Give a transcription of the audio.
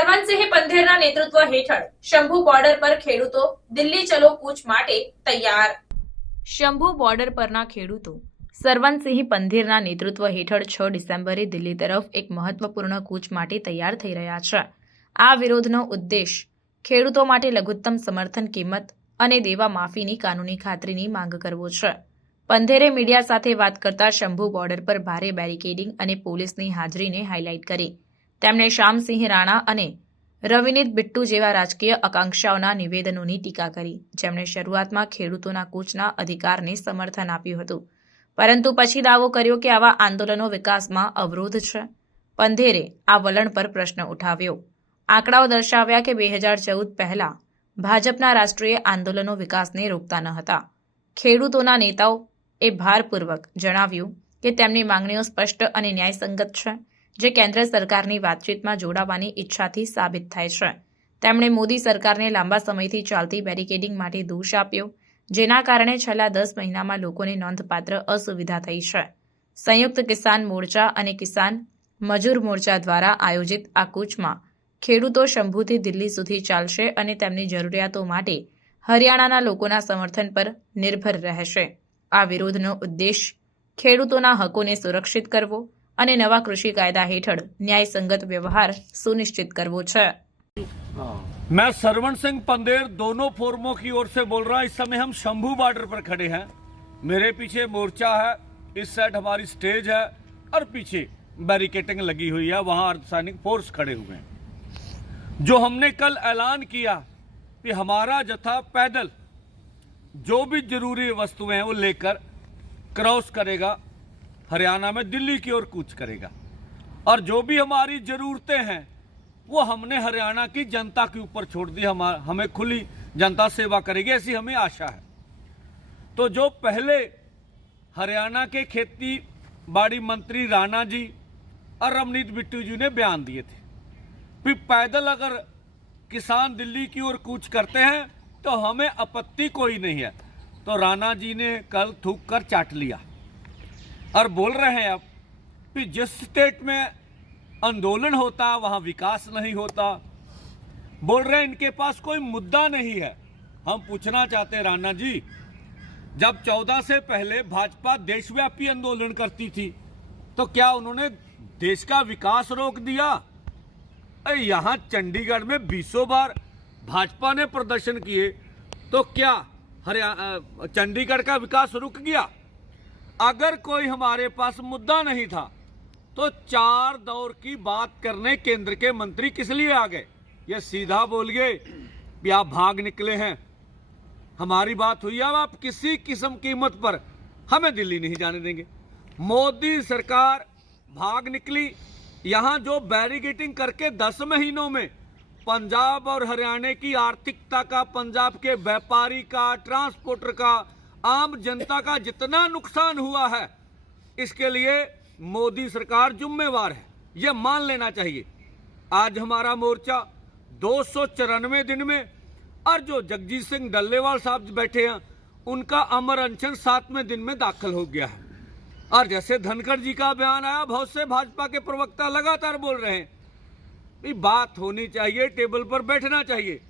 સરવનસિંહ પંધેરના નેતૃત્વ હેઠળ શંભુ બોર્ડર પર ખેડૂતો દિલ્હી ચલો કૂચ માટે તૈયાર શંભુ બોર્ડર પરના ખેડૂતો સરવનસિંહ પંધેરના નેતૃત્વ હેઠળ છ ડિસેમ્બરે દિલ્હી તરફ એક મહત્વપૂર્ણ કૂચ માટે તૈયાર થઈ રહ્યા છે આ વિરોધનો ઉદ્દેશ ખેડૂતો માટે લઘુત્તમ સમર્થન કિંમત અને દેવા માફીની કાનૂની ખાતરીની માંગ કરવો છે પંધેરે મીડિયા સાથે વાત કરતા શંભુ બોર્ડર પર ભારે બેરિકેડિંગ અને પોલીસની હાજરીને હાઇલાઇટ કરી તેમણે શ્યામસિંહ રાણા અને રવિનીત બિટ્ટુ જેવા રાજકીય આકાંક્ષાઓના નિવેદનોની ટીકા કરી જેમણે શરૂઆતમાં ખેડૂતોના કૂચના અધિકારને સમર્થન આપ્યું હતું પરંતુ પછી દાવો કર્યો કે આવા આંદોલનો વિકાસમાં અવરોધ છે પંધેરે આ વલણ પર પ્રશ્ન ઉઠાવ્યો આંકડાઓ દર્શાવ્યા કે બે હજાર ચૌદ પહેલા ભાજપના રાષ્ટ્રીય આંદોલનો વિકાસને રોકતા ન હતા ખેડૂતોના નેતાઓ એ ભારપૂર્વક જણાવ્યું કે તેમની માંગણીઓ સ્પષ્ટ અને ન્યાયસંગત છે જે કેન્દ્ર સરકારની વાતચીતમાં જોડાવાની ઈચ્છાથી સાબિત થાય છે તેમણે મોદી સરકારને લાંબા સમયથી ચાલતી બેરિકેડિંગ માટે દોષ આપ્યો જેના કારણે છેલ્લા દસ મહિનામાં લોકોને નોંધપાત્ર અસુવિધા થઈ છે સંયુક્ત કિસાન મોરચા અને કિસાન મજૂર મોરચા દ્વારા આયોજિત આ કૂચમાં ખેડૂતો શંભુથી દિલ્હી સુધી ચાલશે અને તેમની જરૂરિયાતો માટે હરિયાણાના લોકોના સમર્થન પર નિર્ભર રહેશે આ વિરોધનો ઉદ્દેશ ખેડૂતોના હકોને સુરક્ષિત કરવો અને નવા કૃષિ કાયદા હેઠડ ન્યાયસંગત વ્યવહાર સુનિશ્ચિત કરવો છે મેં સર્વણ સિંહ પંડેર બંને ફોર્મોની ઓરસે બોલ રહા આ સમય હમ શંભુ બોર્ડર પર ખડે હૈ મેરે પીછે મોરચા હૈ ઇસ સેટ અમારી સ્ટેજ હૈ અર પીછે બેરિકેટીંગ લગી ہوئی હૈ વહા અર્દસૈનિક ફોર્સ ખડે હુએ હૈ જો હમણે કલ એલાન કિયા કે હમારા જથ્થા પેદલ જો ભી જરૂરી વસ્તુએ ઓ લેકર ક્રોસ કરેગા हरियाणा में दिल्ली की ओर कूच करेगा और जो भी हमारी ज़रूरतें हैं वो हमने हरियाणा की जनता के ऊपर छोड़ दी हम हमें खुली जनता सेवा करेगी ऐसी हमें आशा है तो जो पहले हरियाणा के खेती बाड़ी मंत्री राणा जी और रमनीत बिट्टू जी ने बयान दिए थे फिर पैदल अगर किसान दिल्ली की ओर कूच करते हैं तो हमें आपत्ति कोई नहीं है तो राणा जी ने कल थूक कर चाट लिया और बोल रहे हैं अब कि जिस स्टेट में आंदोलन होता वहाँ विकास नहीं होता बोल रहे हैं इनके पास कोई मुद्दा नहीं है हम पूछना चाहते हैं राणा जी जब 14 से पहले भाजपा देशव्यापी आंदोलन करती थी तो क्या उन्होंने देश का विकास रोक दिया यहाँ चंडीगढ़ में बीसों बार भाजपा ने प्रदर्शन किए तो क्या हरियाणा चंडीगढ़ का विकास रुक गया अगर कोई हमारे पास मुद्दा नहीं था तो चार दौर की बात करने केंद्र के मंत्री किस लिए आ गए ये सीधा बोलिए आप भाग निकले हैं हमारी बात हुई अब आप किसी किस्म कीमत पर हमें दिल्ली नहीं जाने देंगे मोदी सरकार भाग निकली यहां जो बैरिगेटिंग करके दस महीनों में पंजाब और हरियाणा की आर्थिकता का पंजाब के व्यापारी का ट्रांसपोर्टर का आम जनता का जितना नुकसान हुआ है इसके लिए मोदी सरकार जुम्मेवार है यह मान लेना चाहिए आज हमारा मोर्चा दो दिन में और जो जगजीत सिंह डल्लेवाल साहब बैठे हैं उनका अमर अनशन सातवें दिन में दाखिल हो गया है और जैसे धनखड़ जी का बयान आया बहुत से भाजपा के प्रवक्ता लगातार बोल रहे हैं बात होनी चाहिए टेबल पर बैठना चाहिए